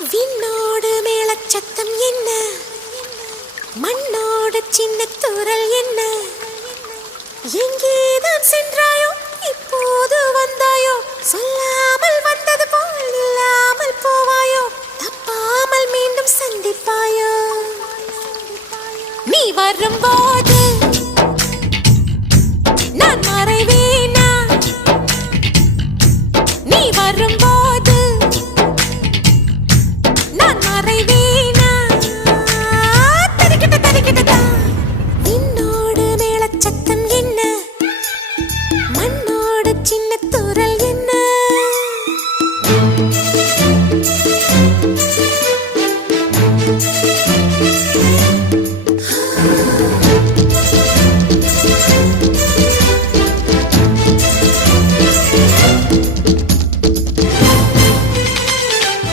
விண்ணோடு மேளச்சத்தம் என்ன, மண்ணோடு சின்ன தூரல் என்ன, எங்கேதான் சென்றாயோ இப்போது வந்தாயோ, சொல்லாமல் வந்தது போல் இல்லாமல் போவாயோ, தப்பாமல் மீண்டும் சந்திப்பாயோ, நீ வரும்போ